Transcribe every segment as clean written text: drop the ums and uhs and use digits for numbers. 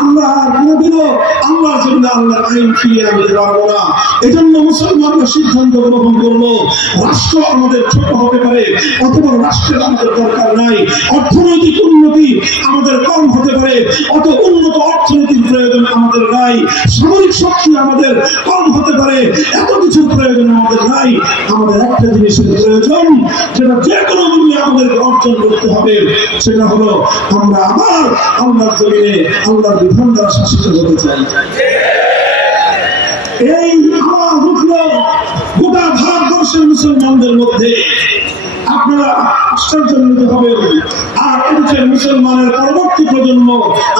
আমরা আর কোনোদিনও আল্লাহর জন্য আল্লাহর আইন ফিরিয়ে আনতে পারবো না। এজন্য মুসলমানরা সিদ্ধান্ত গ্রহণ করলো, রাষ্ট্র আমাদের ছোট হতে পারে, অথবা রাষ্ট্রের আমাদের দরকার নাই। অর্থনৈতিক উন্নতি আমাদের কম হতে পারে, অত উন্নত অর্থনৈতিক প্রয়োজন আমাদের নাই। সামরিক শক্তি আমাদের কম হতে পারে, এত কিছুর প্রয়োজন আমাদের নাই। আমাদের একটা জিনিসের প্রয়োজন, সেটা যে কোনো মূল্যে আমাদের অর্জন করতে হবে, সেটা হলো আমরা আবার আল্লাহর জমিনে আল্লাহর বিধান দ্বারা শাসিত হতে চাই। এই আওয়াজ উঠলো গোটা ভারতবর্ষের মুসলমানদের মধ্যে। আপনারা আশ্চর্যান্বিত হবেন। আর এদেশের মুসলমানের পরবর্তী প্রজন্ম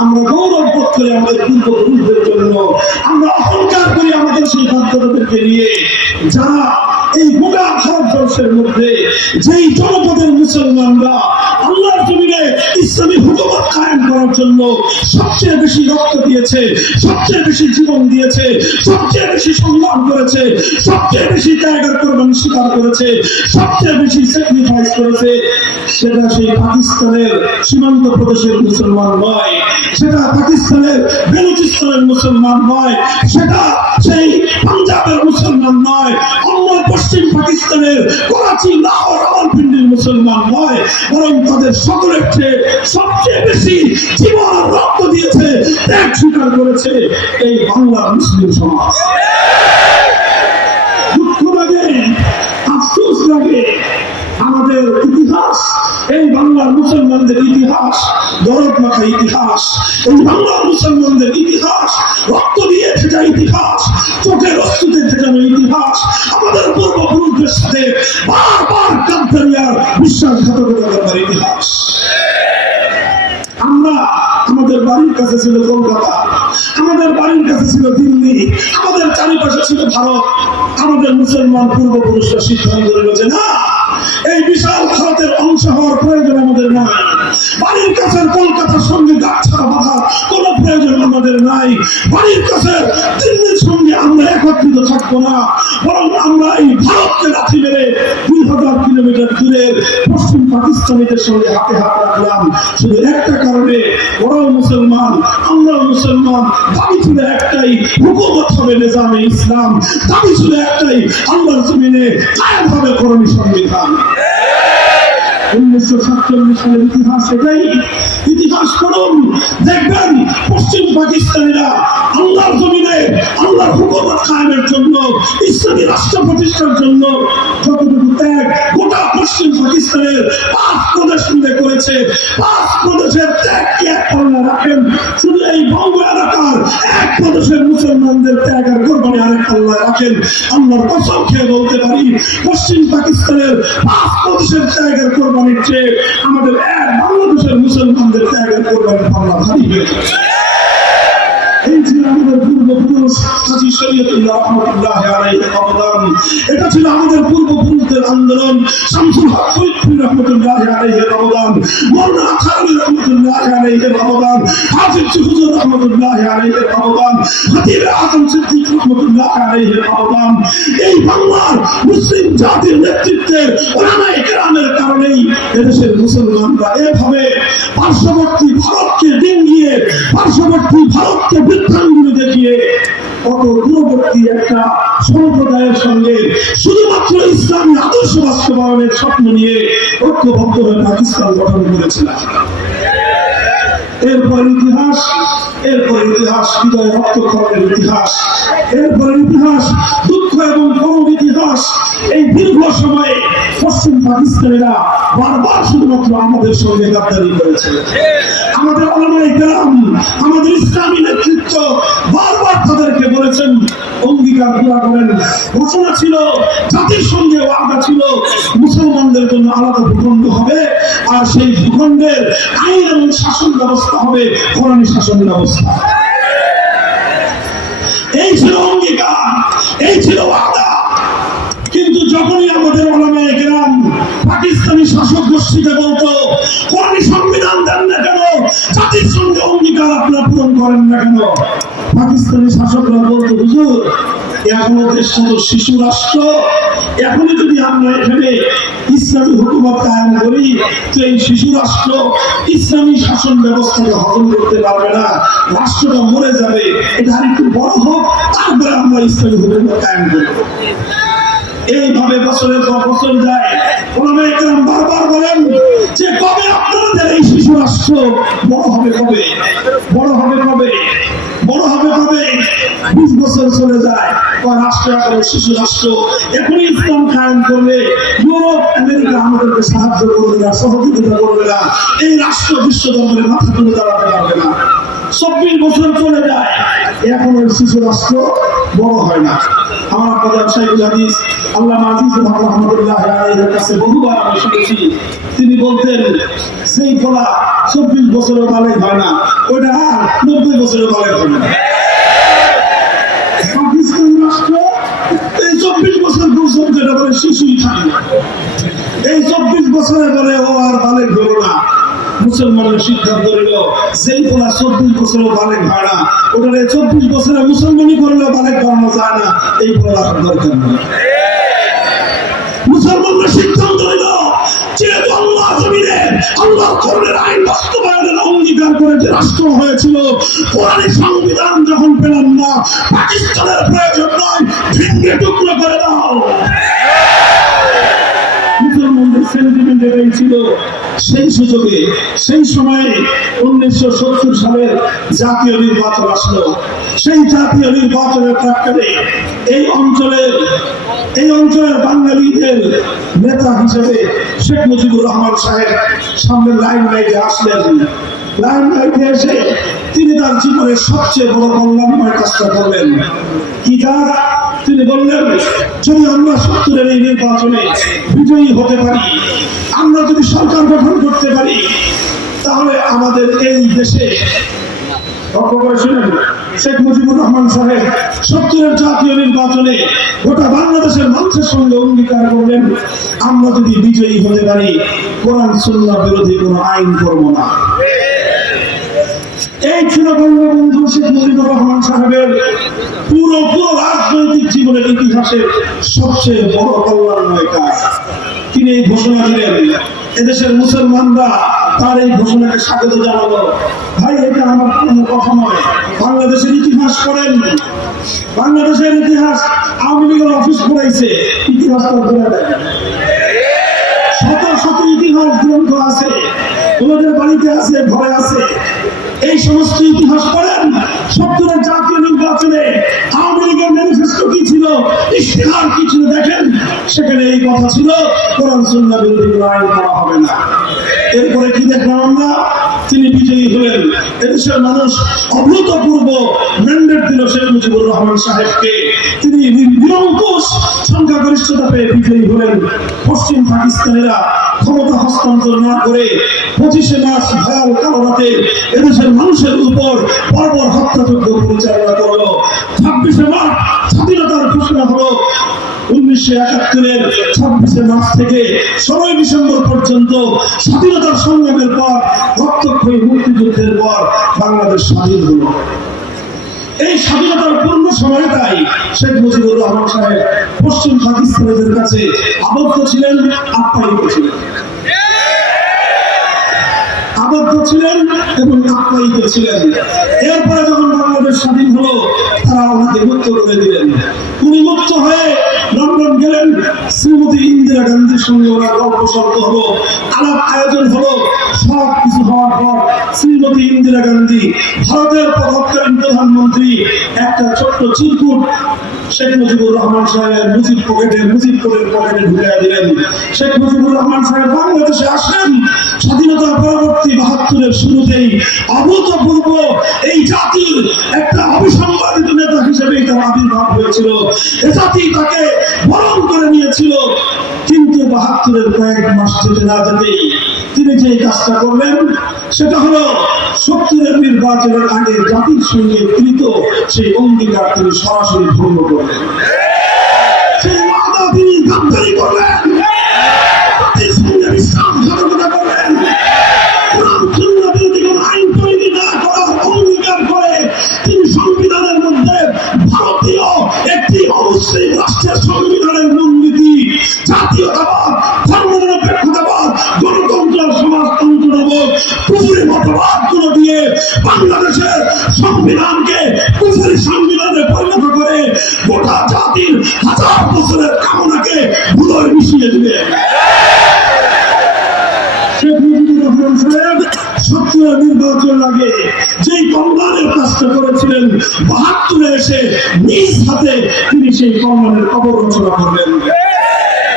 আমরা গৌরব বোধ করি আমাদের পূর্বপুরুষদের জন্য, আমরা অহংকার করি আমাদের সেই বাধ্যতাদেরকে নিয়ে, যারা এই গোটা ভারতবর্ষের মধ্যে যেই জনপদের মুসলমানরা আল্লাহর জমিনে ইসলামী হুকুমত কায়েম করার জন্য সবচেয়ে বেশি রক্ত দিয়েছে, সবচেয়ে বেশি জীবন দিয়েছে, সবচেয়ে বেশি সংগ্রাম করেছে, সবচেয়ে বেশি ত্যাগের কোরবানি স্বীকার করেছে, সবচেয়ে বেশি স্যাক্রিফাইস করেছে, সেটা সেই পাকিস্তানের সীমান্ত প্রদেশের মুসলমান নয়, সেটা পাকিস্তানের বেলুচিস্তানের মুসলমান নয়, সেটা সেই পাঞ্জাবের মুসলমান নয়, অন্য পশ্চিম পাকিস্তানের করাচি, লাহোর, রাওয়ালপিন্ডির মুসলমান নয়, বরং তাদের সকলের চেয়ে সবচেয়ে বেশি জীবন আর রক্ত দিয়েছে, ত্যাগ স্বীকার করেছে এই বাংলার মুসলিম সমাজ। দুঃখ লাগে, আফসোস লাগে, আমাদের ইতিহাস, এই বাংলার মুসলমানদের ইতিহাস দরদ মাখা ইতিহাস, এই বাংলার মুসলমানদের ইতিহাস রক্ত দিয়ে ভেজা ইতিহাস, চোখের অস্ত্রতে ভেজানো ইতিহাস, আমাদের পূর্বপুরুষদের সাথে বারবার কাদ্দারিয়ার বিশ্বাসঘাতকতা করার ইতিহাস। আমরা, আমাদের বাড়ির কাছে ছিল কলকাতা, আমাদের বাড়ির কাছে ছিল দিল্লি, আমাদের চারিপাশে ছিল ভারত। আমাদের মুসলমান পূর্বপুরুষরা সিদ্ধান্ত নিল যে না, এই বিশাল ভারতের অংশ হওয়ার প্রয়োজন আমাদের নাই, বাড়ির কাছের কলকাতার সঙ্গে গাছছাড়া বাঁধা কোনো প্রয়োজন আমাদের নাই, বাড়ির কাছের দিল্লির সঙ্গে আমরা একত্রিত থাকবো না, বরং আমরা এই ভারতকে লাথি মেরে 2000 কিলোমিটার দূরের পশ্চিম পাকিস্তানিদের সঙ্গে হাতে হাত রাখলাম শুধু একটা কারণে, ওরাও মুসলমান, আমরাও মুসলমান, দাবি ছিল একটাই, হুকুমত হবে নিজামে ইসলাম, দাবি ছিল একটাই, আল্লাহর জমিনে কায়েম হবে কোরআনী সংবিধান। 1947 সালের ইতিহাস এটাই। ইতিহাস পড়ুন, দেখবেন পশ্চিম পাকিস্তানিরা আল্লাহর জমিনে আল্লাহর হুকুমত কায়েমের জন্য, ইসলামী রাষ্ট্র প্রতিষ্ঠার জন্য যতটুকু ত্যাগ গোটা পশ্চিম পাকিস্তানের 5 প্রদেশ মিলে করেছে, 5 প্রদেশের ত্যাগকে এক পাল্লা রাখেন, শুধু এই বঙ্গ এলাকার 1 প্রদেশের মুসলমানদের ত্যাগ আর কোরবানি আরেক পাল্লায় রাখেন। আল্লাহর কসম খেয়ে বলতে পারি, পশ্চিম পাকিস্তানের 5 প্রদেশের ত্যাগের কোরবানির চেয়ে আমাদের এক বাংলাদেশের মুসলমানদের ত্যাগের কোরবানির পাল্লা ভারী হয়ে যাচ্ছে। এই ছিল আমাদের পূর্বপুরুষ কাজী শরীয়তুল্লাহ রাহমাতুল্লাহি আলাইহি অবদান, এটা ছিল আমাদের পূর্বপুরুষদের আন্দোলন, শামসুল হক ফরিদপুর রাহমাতুল্লাহি আলাইহি অবদান, মাওলানা আখাউদ্দিন রাহমাতুল্লাহি আলাইহি অবদান, হাফিজ হুজুর রাহমাতুল্লাহি আলাইহি অবদান, খতিব আজম সিদ্দিক রাহমাতুল্লাহি আলাইহি অবদান। এই বাংলার মুসলিম জাতির নেতৃত্বের উলামায়ে কেরামের কারণেই এদেশের মুসলমানরা এভাবে পার্শ্ববর্তী ভারতকে ডিঙ্গিয়ে, পার্শ্ববর্তী ভারতকে বৃদ্ধাঙ্গুলি দেখিয়ে কত দূরবর্তী একটা সম্প্রদায়ের সঙ্গে শুধুমাত্র ইসলামী আদর্শ বাস্তবায়নের স্বপ্ন নিয়ে ঐক্যবদ্ধ হয়ে পাকিস্তান গঠন করেছিলাম। এরপর ইতিহাস, এরপর ইতিহাস হৃদয় রক্তক্ষরণের ইতিহাস, এরপর ইতিহাস দুঃখ এবং করুণ ইতিহাস। এই দীর্ঘ সময়ে পশ্চিম পাকিস্তানিরা বারবার শুধুমাত্র আমাদের সঙ্গে গাদ্দারি করেছে। আমাদের উলামায়ে কেরাম, আমাদের ইসলামী নেতৃত্ব বারবার তাদেরকে বলেছেন অঙ্গীকার পুরা করেন। ঘোষণা ছিল, জাতির সঙ্গে ওয়াদা ছিল, মুসলমানদের জন্য আলাদা ভূখণ্ড হবে, আর সেই ভূখণ্ডের আইন এবং শাসন ব্যবস্থা হবে কোরআনী শাসন ব্যবস্থা। এই ছিল অঙ্গীকার, এই ছিল ওয়াদা। কিন্তু যখনই আমাদের উলামায়ে কেরাম পাকিস্তানি শাসক গোষ্ঠীকে বলতো কোরআনী সংবিধান দেন না কেন, জাতির সঙ্গে অঙ্গীকার আপনারা পূরণ করেন না কেন, পাকিস্তানি শাসকরা বলতো, হুজুর এখনো দেশটা তো শিশু রাষ্ট্র, এখনই যদি আমরা এখানে ইসলামী হুকুমত কায়েম করি তো এই শিশু রাষ্ট্র ইসলামী শাসন ব্যবস্থাকে হজম করতে পারবে না, রাষ্ট্রটা মরে যাবে, এটা আর একটু বড় হোক, তারপরে আমরা ইসলামী হুকুমত কায়েম করব। এইভাবে বছরের পর বছর যায়। ওলামায়ে কেরাম বারবার বলেন যে কবে আপনাদের এই শিশু রাষ্ট্র বড় হবে, কবে বড় হবে, কবে বড় হবে, কবে? 20 বছর চলে যায়, রাষ্ট্র এখনো শিশু রাষ্ট্র। এখনই ইসলাম কায়েম করলে ইউরোপ আমেরিকা আমাদেরকে সাহায্য করবে না, সহযোগিতা করবে না, এই রাষ্ট্র বিশ্ব দরবারে মাথা তুলে দাঁড়াতে পারবে না। 24 বছর চলে যায়, এখনো শিশু রাষ্ট্র বড় হয় না। আমার প্রধান শাইখুল হাদিস আল্লামা আজিজ রহমাতুল্লাহ আলাইহির কাছে বহুবার আমি শুনেছি, তিনি বলতেন সেই ফলা 24 বছরের বালেগ হয় না, ওইটা আর 90 বছরের বালেগ হয় না। পাকিস্তান রাষ্ট্র এই 24 বছর পর্যন্ত এটা বলে শিশুই থাকে না, এই 24 বছরের পরে ও আর বালেগ হলো না। মুসলমানের সিদ্ধান্ত নিল যেই ফলা 24 বছরের বালেগ হয় না, ওটা 24 বছরে মুসলমানি করলেও বালেগ করানো যায় না, এই ফলা দরকার নেই। মুসলমানরা সিদ্ধান্ত নিল যেহেতু আল্লাহ জমিনে আল্লাহর কোরআনের আইন বাস্তবায়নের অঙ্গীকার করে যে রাষ্ট্র হয়েছিল, কোরআনের সংবিধান যখন পেলাম না, পাকিস্তানের প্রয়োজন নয়, ভেঙে টুকরো করে দাও। মুসলমানদের সেন্টিমেন্ট এটাই ছিল। সেই সুযোগে সেই সময়ে 1970 সালের জাতীয় নির্বাচন আসলো। সেই জাতীয় নির্বাচনের প্রেক্ষাপটে এই অঞ্চলের বাঙালিদের নেতা হিসেবে শেখ মুজিবুর রহমান সাহেব সামনে লাইটে আসলেন। লাইটে এসে তিনি তার জীবনের সবচেয়ে বড় কল্যাণময় কাজটা করলেন। কি কাজ? তিনি বললেন, যদি আমরা 70-এর এই নির্বাচনে বিজয়ী হতে পারি, আমরা যদি সরকার গঠন করতে পারি, তাহলে আমাদের এই দেশে শেখ মুজিবুর রহমান সাহেব 70-এর জাতীয় নির্বাচনে গোটা বাংলাদেশের মানুষের সঙ্গে অঙ্গীকার করলেন, আমরা যদি বিজয়ী হতে পারি, কোরআন সুন্নাহ বিরোধী কোনো আইন করব না। এই ছিল বঙ্গবন্ধু শেখ মুজিবুর রহমান সাহেবের পুরো রাজনৈতিক জীবনের ইতিহাসের সবচেয়ে বড় কল্যাণময় কাজ। তিনি এই ঘোষণা দিলেন, এদেশের মুসলমানরা তার এই ঘোষণাকে স্বাগত জানালো। ভাই, এটা আমার কোনো কথা নয়, বাংলাদেশের ইতিহাস করেন, বাংলাদেশের ইতিহাস আওয়ামী লীগের অফিস করাইছে, ইতিহাস শত শত ইতিহাস গ্রন্থ আছে, তোমাদের বাড়িতে আছে, ঘরে আছে। এই সমস্ত ইতিহাস করেন। 70-এর জাতীয় নির্বাচনে আওয়ামী লীগের ম্যানিফেস্টো কি ছিল, ইশতেহার কি ছিল, দেখেন সেখানে এই কথা ছিল, কোরআন সুন্নাহ বিরোধী কোনো আইন করা হবে না। এরপরে কি দেখলাম আমরা? তিনি বিজয়ী হলেন। এদেশের মানুষ অভূতপূর্ব ম্যান্ডেট দিল শেখ মুজিবুর রহমান সাহেবকে। তিনি নিরঙ্কুশ সংখ্যাগরিষ্ঠতা পেয়ে বিজয়ী হলেন। পশ্চিম পাকিস্তানিরা ক্ষমতা হস্তান্তর না করে 25শে মার্চ ভয়াল কালো রাতে এদেশের মানুষের উপর বর্বর হত্যাযজ্ঞ পরিচালনা করলো। 26শে মার্চ স্বাধীনতার ঘোষণা হলো। 1971-এর 26শে মার্চ থেকে 16ই ডিসেম্বর পর্যন্ত স্বাধীনতার সংগ্রামের পর, রক্তক্ষয়ী মুক্তিযুদ্ধের পর বাংলাদেশ স্বাধীন হলো। এই স্বাধীনতার পূর্ণ সময়টাই শেখ মুজিবুর রহমান সাহেব পশ্চিম পাকিস্তানিদের কাছে আবদ্ধ ছিলেন, আপ্যায়িত ছিলেন, আবদ্ধ ছিলেন এবং আপ্যায়িত ছিলেন। এরপরে যখন বাংলাদেশ স্বাধীন হলো, তারা ওনাকে মুক্ত করে দিলেন। উনি মুক্ত হয়ে লন্ডন গেলেন। শ্রীমতী ইন্দিরা গান্ধীর সঙ্গে ওনার গল্প সল্প হলো, আলাপ আয়োজন হলো। সব কিছু হওয়ার পর শ্রীমতী ইন্দিরা গান্ধী ভারতের তৎকালীন প্রধানমন্ত্রী একটা ছোট্ট চিরকুট শেখ মুজিবুর রহমান সাহেবের মুজিব কোলের পকেটে ঢুকিয়ে দিলেন। শেখ মুজিবুর রহমান সাহেব বাংলাদেশে আসলেন। স্বাধীনতার পরবর্তী 72-এর শুরুতেই অভূতপূর্ব এই জাতির একটা অবিসংবাদিত নেতা হিসেবে তার আবির্ভাব হয়েছিল। এ জাতি তাকে বরণ করে নিয়েছিল। কিন্তু 72-এর কয়েক মাস যেতে না যেতেই তিনি যে কাজটা করলেন, সেটা হলো 70-এর নির্বাচনের আগে জাতির সঙ্গে কৃত সেই অঙ্গীকার তিনি সরাসরি ভঙ্গ করলেন। সেই ওয়াদা তিনি গাদ্দারি করলেন, জাতির সঙ্গে বিশ্বাসঘাতকতা করলেন, কোরআন সুন্নাহ বিরোধী কোনো আইন তৈরি না করার অঙ্গীকার করে তিনি সংবিধানের সংবিধানকে কুফরি সংবিধানে পরিণত করে গোটা জাতির হাজার বছরের কামনাকে ধুলোয় মিশিয়ে দিবে। নির্বাচন আগে যেই কল্যাণের কাজটা করেছিলেন ৭২ এসে নিজ হাতে তিনি সেই কল্যাণের কবর রচনা করবেন।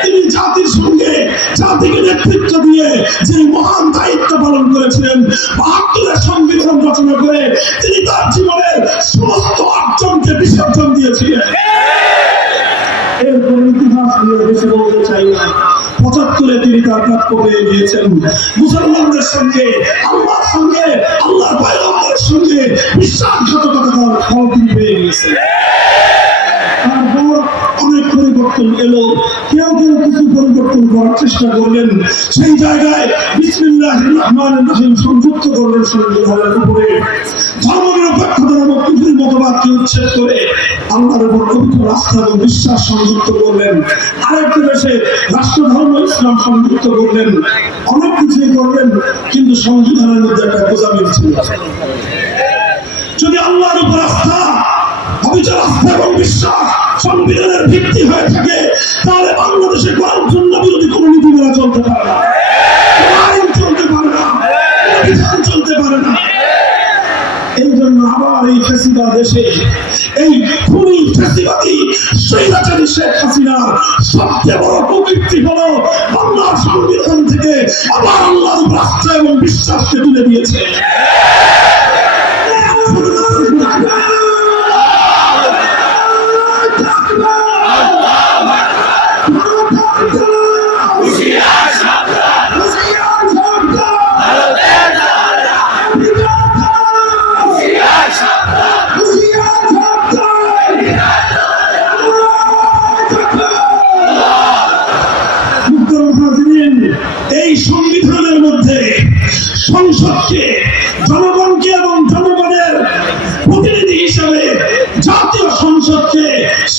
তিনি জাতির সঙ্গে জাতিকে নেতৃত্ব দিয়ে যে মহান দায়িত্ব পালন করেছিলেন ৭২ সংবিধান রচনা করে তিনি তার জীবনের সমস্ত অর্জনকে বিসর্জন দিয়েছিলেন। এরপর ইতিহাস নিয়ে বেশি বলতে চাই না। ৭৫ তিনি তার প্রাপ্য পেয়ে গিয়েছেন। মুসলমানদের সঙ্গে আল্লাহর সঙ্গে আল্লাহর পয়গম্বরের সঙ্গে বিশ্বাসঘাতকতার ফল তিনি পেয়ে গিয়েছেন। তারপর অনেক পরিবর্তন এলো, কেউ কেউ কিছু পরিবর্তন করার চেষ্টা করলেন। সেই জায়গায় বিসমিল্লাহির রহমানির রহিম সংযুক্ত করলেন সংবিধানের উপরে। ধর্মনিরপেক্ষতা নামক কুফরি মতবাদকে উচ্ছেদ করে আল্লাহর উপর পবিত্র আস্থা এবং বিশ্বাস সংযুক্ত করলেন। আরেকটা দেশে রাষ্ট্র ধর্ম ইসলাম সংযুক্ত করলেন। অনেক কিছুই করলেন, কিন্তু সংবিধানের মধ্যে একটা গোজামিল ছিল। যদি আল্লাহর উপর আস্থা, অবিচল আস্থা এবং বিশ্বাস সংবিধানের ভিত্তি হয়ে থাকে, তাহলে বাংলাদেশে কোরআন সুন্নাহ বিরোধী কোনো নীতি মেনে চলতে পারে না, আইন চলতে পারে না, বিধান চলতে পারে না। এই জন্য আবার এই ফ্যাসিবাদ দেশে এই খুনি ফ্যাসিবাদী স্বৈরাচারী শেখ হাসিনার সবচেয়ে বড় কুকীর্তি হলো বাংলার সংবিধান থেকে আবার আল্লাহর উপর আস্থা এবং বিশ্বাসকে তুলে দিয়েছে। এই সংবিধানের মধ্যে সংসদকে জনগণকে এবং জনগণের প্রতিনিধি হিসেবে জাতীয় সংসদকে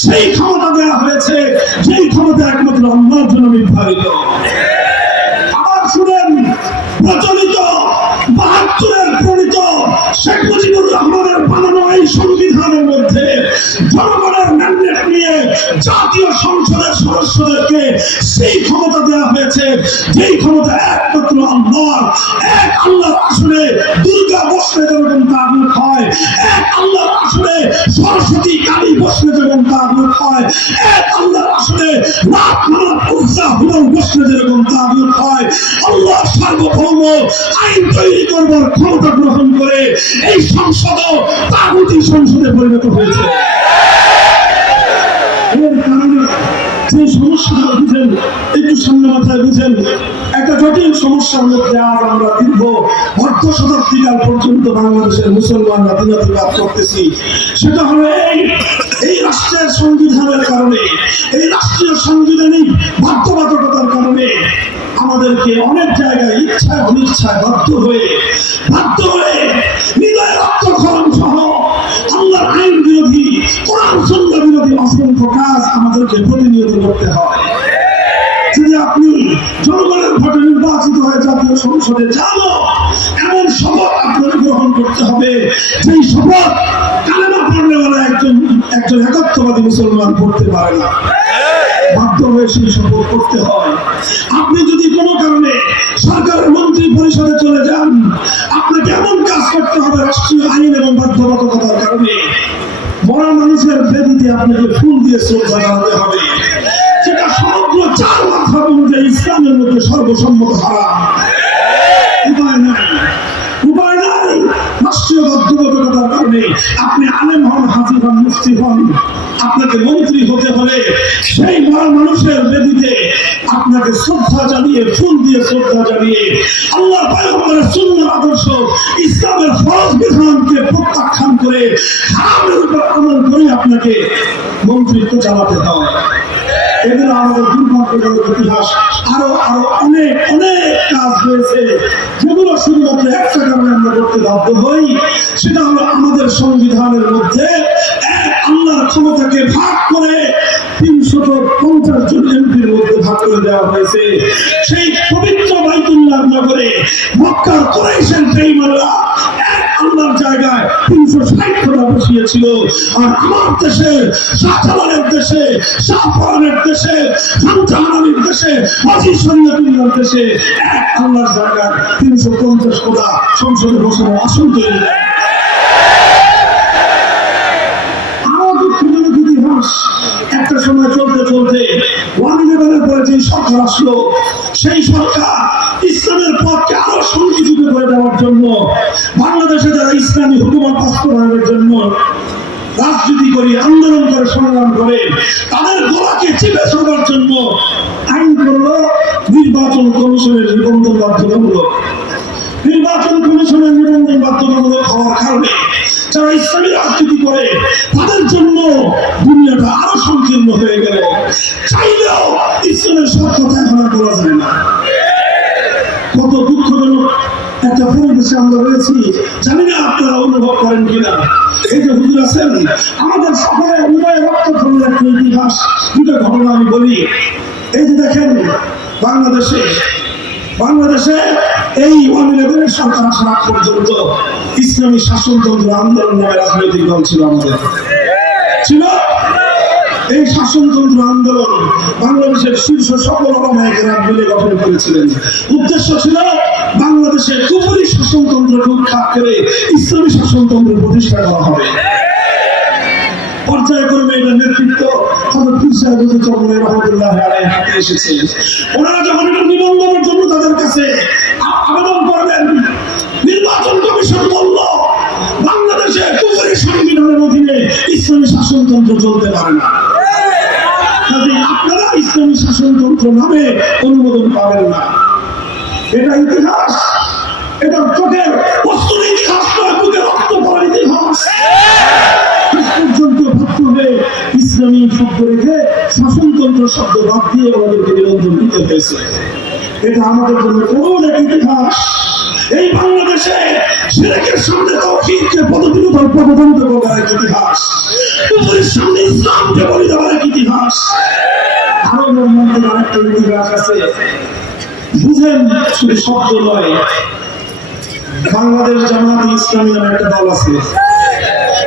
সেই ক্ষমতা দেওয়া হয়েছে যেই ক্ষমতা একমাত্র আল্লাহর জন্য নির্ধারিত। আবার শুনেন, প্রচলিত ৭২ প্রণীত শেখ মুজিবুর রহমানের বানানো এই সংবিধানের মধ্যে জনগণের ম্যান্ডেট নিয়ে জাতীয় সংসদের সদস্যদেরকে সেই ক্ষমতা দেওয়া হয়েছে যেই ক্ষমতা একমাত্র আল্লাহর। এক আল্লাহর আসনে দুর্গা বসলে যেরকম তাগুত হয়, এক আল্লাহর আসনে সরস্বতী কালী বসলে যেরকম তাগুত হয়, এক আল্লাহর আসনে লাত মানাত উজ্জা হুবল বসলে যেরকম তাগুত হয়, আল্লাহ সার্বভৌম আইন তৈরি করবার ক্ষমতা গ্রহণ করে এই সংসদও তাগুতি সংসদে পরিণত হয়েছে। এর কারণে যে সমস্যাটা বুঝেন, একটু সামনে মাথায় বুঝেন, একটা জটিল সমস্যার মধ্যে আজ আমরা দীর্ঘ অর্ধ শতাব্দীকাল পর্যন্ত বাংলাদেশের মুসলমানরা দিনাতিপাত করতেছি। সেটা হলো এই রাষ্ট্রের সংবিধানের কারণে, এই রাষ্ট্রীয় সাংবিধানিক বাধ্যবাধকতার কারণে আমাদেরকে অনেক জায়গায় ইচ্ছায় অনিচ্ছায় বাধ্য হয়ে হৃদয় রক্তক্ষরণ সহ আল্লাহর আইন বিরোধী, কোরআন সুন্নাহ বিরোধী অসংখ্য কাজ আমাদেরকে প্রতিনিয়ত করতে হয়। যদি আপনি জনগণের ভোটে নির্বাচিত হয়ে জাতীয় সংসদে যান, এমন শপথ আপনাকে গ্রহণ করতে হবে যেই শপথ কালেমা পড়নেওয়ালা একজন একত্ববাদী মুসলমান পড়তে পারে না। বাধ্য হয়ে সেই শপথ করতে হয়। আপনি যদি কোনো কারণে সরকারের মন্ত্রী পরিষদে চলে যান, আপনাকে এমন কাজ করতে হবে রাষ্ট্রীয় আইন এবং বাধ্যবাধকতার কারণে মরা মানুষের বেদিতে আপনাকে ফুল দিয়ে শ্রদ্ধা জানাতে হবে, যেটা সমগ্র ৪ মাযহাব অনুযায়ী ইসলামের মধ্যে সর্বসম্মত হারাম। উপায় নাই। রাষ্ট্রীয় বাধ্যবাধকতার কারণে আপনি আলেম হন, হাফিজ হন, মুফতি হন, আপনাকে মন্ত্রী হতে হলে সেই মরা মানুষের বেদিতে আপনাকে শ্রদ্ধা জানিয়ে, ফুল দিয়ে শ্রদ্ধা জানিয়ে আল্লাহর পয়গম্বরের সুন্নাহ আদর্শ ইসলামের ফরজ বিধানকে প্রত্যাখ্যান করে হারামের উপর আমল করে আপনাকে মন্ত্রিত্ব চালাতে হয়। এগুলো আমাদের দুর্ভাগ্যজনক ইতিহাস। আরো অনেক কাজ হয়েছে যেগুলো শুধুমাত্র একটা কারণে আমরা করতে বাধ্য হই, সেটা হলো আমাদের সংবিধানের মধ্যে আল্লাহর ক্ষমতাকে ভাগ করে ৩৫০ জন এমপির মধ্যে ভাগ করে দেওয়া হয়েছে। সেই পবিত্র বাইতুল্লাহ নগরে মক্কার কুরাইশের বেঈমানরা এক আল্লাহর জায়গায় 360 খোদা বসিয়েছিল। আর আমার দেশে, শাহজালালের দেশে, শাহপরানের দেশে, খানজাহানের দেশে, হাজী শরীয়তুল্লাহর দেশে এক আল্লাহর জায়গায় 350 খোদা সংসদে বসে আসন তৈরি। ইতিহাস একটা সময় চলতে চলতে 1/11 পরে যে সরকার আসলো, সেই সরকার ইসলামের পথকে আরো সংকুচিত করে দেওয়ার জন্য বাংলাদেশে যারা ইসলামী হুকুমত বাস্তবায়নের জন্য রাজনীতি করে, আন্দোলন করে, সংগ্রাম করে, তাদের গলাকে চেপে ধরার জন্য আইন করলো নির্বাচন কমিশনের নিবন্ধন বাধ্যতামূলক। নির্বাচন কমিশনের নিবন্ধন বাধ্যতামূলক হওয়ার কারণে যারা ইসলামী রাজনীতি করে তাদের জন্য দুনিয়াটা আরো সংকীর্ণ হয়ে গেল। চাইলেও ইসলামের সব কথা এখন আর বলা যায় না। কত দুঃখজনক একটা পরিবেশে আমরা রয়েছি, জানি না আপনারা অনুভব করেন কিনা। এই যে হুজুর আছেন, আমাদের সকলে উভয় রক্তক্ষরণের একটা ইতিহাস, দুটো ঘটনা আমি বলি। এই যে দেখেন, বাংলাদেশে এই 1/11 সরকার আসার আগ পর্যন্ত ইসলামী শাসনতন্ত্র আন্দোলন নামে রাজনৈতিক দল ছিল আমাদের, ছিল। এই শাসনতন্ত্র আন্দোলন বাংলাদেশের শীর্ষ সকল ওলামায়ে কেরাম মিলে গঠন করেছিলেন। উদ্দেশ্য ছিল বাংলাদেশে কুফরি শাসনতন্ত্রকে উৎখাত করে ইসলামী শাসনতন্ত্র প্রতিষ্ঠা করা হবে। পর্যায়ক্রমে এটা নেতৃত্ব হযরত পীর সাহেব চরমনাই রাহমাতুল্লাহি আলাইহি হাতে এসেছে। ওনারা যখন এটা নিবন্ধনের জন্য তাদের কাছে আবেদন করবেন, নির্বাচন কমিশন বলল বাংলাদেশে কুফরি সংবিধানের অধীনে ইসলামী শাসনতন্ত্র চলতে পারে না, কাজে আপনারা ইসলামী শাসনতন্ত্র নামে অনুমোদন পাবেন না। এটা ইতিহাস, এটা চোখের বস্তুর ইতিহাস নয়, বুকে রক্ত পড়ার ইতিহাস। ইসলামী শব্দ রেখে শাসনতন্ত্র শব্দ বাদ দিয়ে আমাদেরকে নিবন্ধন দিতে হয়েছে। এটা আমাদের জন্য কোন এক ইতিহাস। এই বাংলাদেশে শিরকের সামনে তাওহীদকে পদবিরোধ করার এক ইতিহাস, কুফরের সামনে ইসলামকে বলি দেওয়ার এক ইতিহাস। আরো মর্মান্তিক আরেকটা ইতিহাস আছে, বুঝেন, শুধু শব্দ নয়। বাংলাদেশ জামায়াতে ইসলামী নামে একটা দল আছে,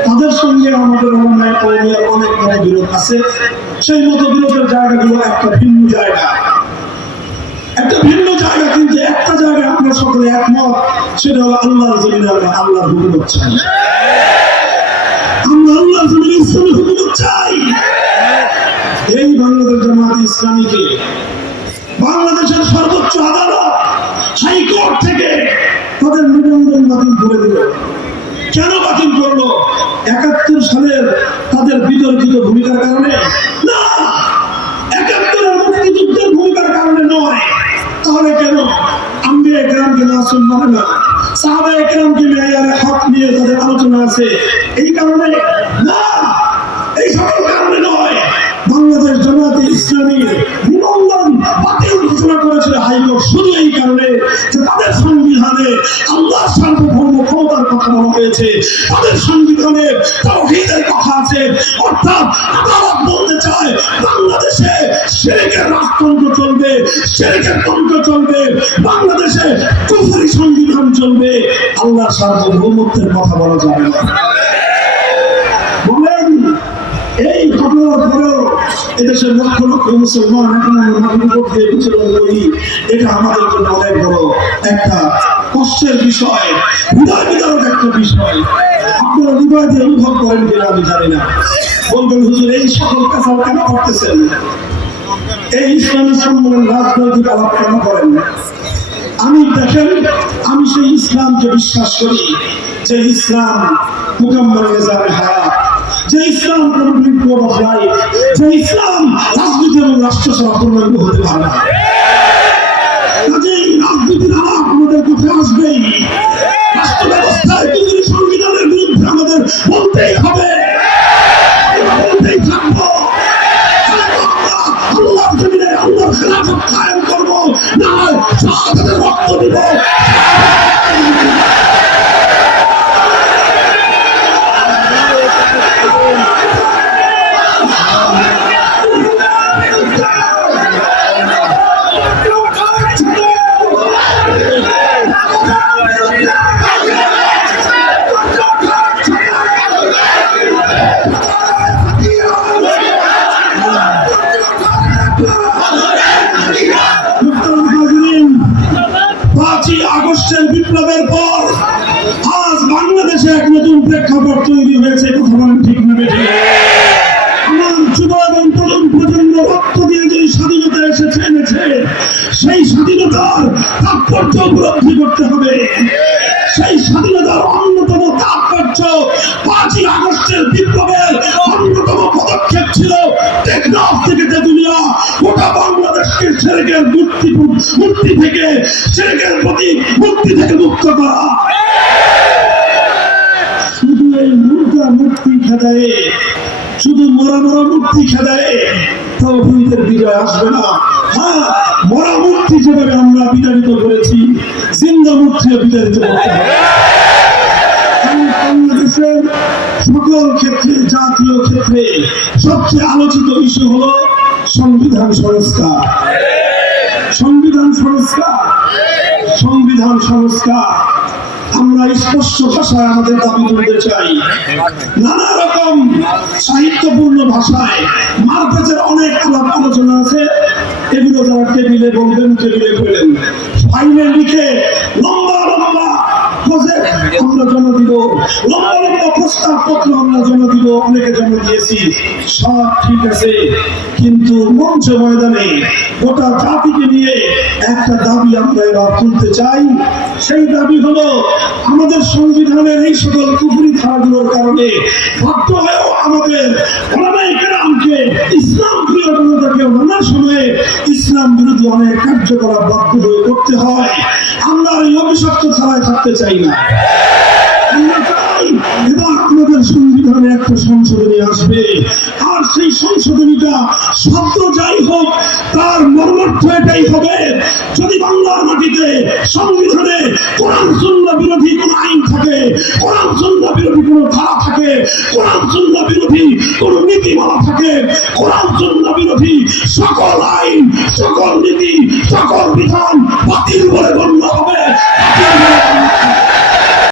তাদের সঙ্গে আমাদের অনেক মতবিরোধ আছে। সেই মতবিরোধের জায়গাগুলো একটা ভিন্ন জায়গা, কিন্তু একটা জায়গায় আমরা সকলে একমত, সেটা হলো আল্লাহর জমিনে আমরা আল্লাহর হুকুমত চাই। আমরা আল্লাহর জমিনে ইসলামী হুকুমত চাই। এই বাংলাদেশ জামায়াতে ইসলামীকে বাংলাদেশের সর্বোচ্চ আদালত হাইকোর্ট থেকে তাদের নিবন্ধন বাতিল করে দিল। কেন বাতিল করলো? ৭১ সালের তাদের বিতর্কিত ভূমিকার কারণে না, ৭১-এর মুক্তিযুদ্ধের ভূমিকার কারণে নয়। তাহলে কেন আম্বিয়া কেরামকে মাসুম মানে না, সাহাবায়ে কেরামকে মেয়ারে হক নিয়ে তাদের আলোচনা আছে, এই কারণে না, এই সকল কারণে নয়। বাংলাদেশ জামায়াতে ইসলামী নিবন্ধন বাতিল ঘোষণা করেছিল হাইকোর্ট শুধু এই কারণে যে তাদের সংবিধানে আল্লাহর সার্বভৌম ক্ষমতার কথা বলা হয়েছে, তাদের সংবিধানে তাওহীদের কথা আছে। অর্থাৎ আদালত বলতে চায় বাংলাদেশে শিরকের রাজতন্ত্র চলবে, শিরকের তন্ত্র চলবে, বাংলাদেশে কুফরি সংবিধান চলবে, আল্লাহর সার্বভৌমত্বের কথা বলা যাবে না। বলেন, এই ঘটনার পরেও এদেশের লক্ষ লক্ষ মুসলমান এখন দিয়ে বিচরণ করি, এটা আমাদের জন্য অনেক বড় একটা কষ্টের বিষয়, হৃদয় বিদারক একটা বিষয়। আপনারা হৃদয় দিয়ে অনুভব করেন কিনা আমি জানি না। বলবেন, হুজুর এই সকল কাজ কেন করতেছেন? এই ইসলামী সম্মেলন রাজনৈতিক আলাপ কেন করেন? আমি দেখেন, আমি সেই ইসলামকে বিশ্বাস করি যে ইসলাম মুকাম্মাল নিজামে হায়াত, যে ইসলাম কমপ্লিট কোড অফ লাইফ, যে ইসলাম রাজনীতি এবং রাষ্ট্র সেবা পূর্ণাঙ্গ হতে পারে না। কাজেই রাজনীতির আলাপ আমাদের কোথায় আসবেই, রাষ্ট্র ব্যবস্থায় কুফরি সংবিধানের বিরুদ্ধে আমাদের বলতেই হবে, বলতেই থাকবো। আল্লাহর জমিনে আল্লাহর খেলাফত কায়েম করবো, না হয় শাহাদাতের রক্ত দিব। প্রেক্ষাপট তৈরি হয়েছে, কথা বলেন ঠিক না বেঠিক? আমার যুব এবং তরুণ প্রজন্ম রক্ত দিয়ে যে স্বাধীনতা এনেছে, সেই স্বাধীনতার তাৎপর্য উপলব্ধি করতে হবে। সেই স্বাধীনতার অন্যতম তাৎপর্য 5ই আগস্টের বিপ্লবের অন্যতম পদক্ষেপ ছিল টেকনাফ থেকে তেতুলিয়া গোটা বাংলাদেশকে শিরকের মূর্তি থেকে, শিরকের প্রতি মূর্তি থেকে মুক্ত করা। শুধু এই মূর্তি খেদায়ে, শুধু মরা মূর্তি খেদায়ে তাওহীদের বিজয় আসবে না। হ্যাঁ, মরা মূর্তি যেভাবে আমরা বিতাড়িত করেছি, জিন্দা মূর্তিও বিতাড়িত করতে হবে। বাংলাদেশের সকল ক্ষেত্রে, জাতীয় ক্ষেত্রে সবচেয়ে আলোচিত বিষয় হলো সংবিধান সংস্কার। সংবিধান সংস্কার, সংবিধান সংস্কার। আমরা স্পষ্ট ভাষায় আমাদের দাবি তুলতে চাই। নানা রকম সাহিত্যপূর্ণ ভাষায় মারপ্যাচের অনেক আলাপ আলোচনা আছে, এগুলো যারা টেবিলে বলবেন, টেবিলে বলেন, ফাইলে লিখে লম্বা লম্বা প্রজেক্ট আমরা জমা দিব, লম্বা লম্বা প্রস্তাব পত্র আমরা জমা দিব, অনেকে জমা দিয়েছি, সব ঠিক আছে। কিন্তু মঞ্চ ময়দানে গোটা জাতিকে নিয়ে একটা দাবি আমরা এবার তুলতে চাই। সেই দাবি হলো, আমাদের সংবিধানের এই সকল কুফরি ধারাগুলোর কারণে বাধ্য হয়েও আমাদের ওলামায়ে কেরামকে ইসলাম প্রিয় জনতাকে নানা সময়ে ইসলাম বিরোধী অনেক কার্যকলাপ বাধ্য হয়ে করতে হয়। আমরা এই অভিশপ্ত ধারায় থাকতে চাই না। আমরা চাই এবার আমাদের সংবিধানে একটা সংশোধনী আসবে, আর সেই সংশোধনীটা শব্দ যাই হোক, তার মর্মার্থ এটাই হবে, যদি বাংলার মাটিতে সংবিধানে কোরআন সুন্নাহ বিরোধী কোন আইন থাকে, কোরআন সুন্নাহ বিরোধী কোন ধারা থাকে, কোরআন সুন্নাহ বিরোধী কোন নীতিমালা থাকে, কোরআন সুন্নাহ বিরোধী সকল আইন, সকল নীতি, সকল বিধান বাতিল বলে গণ্য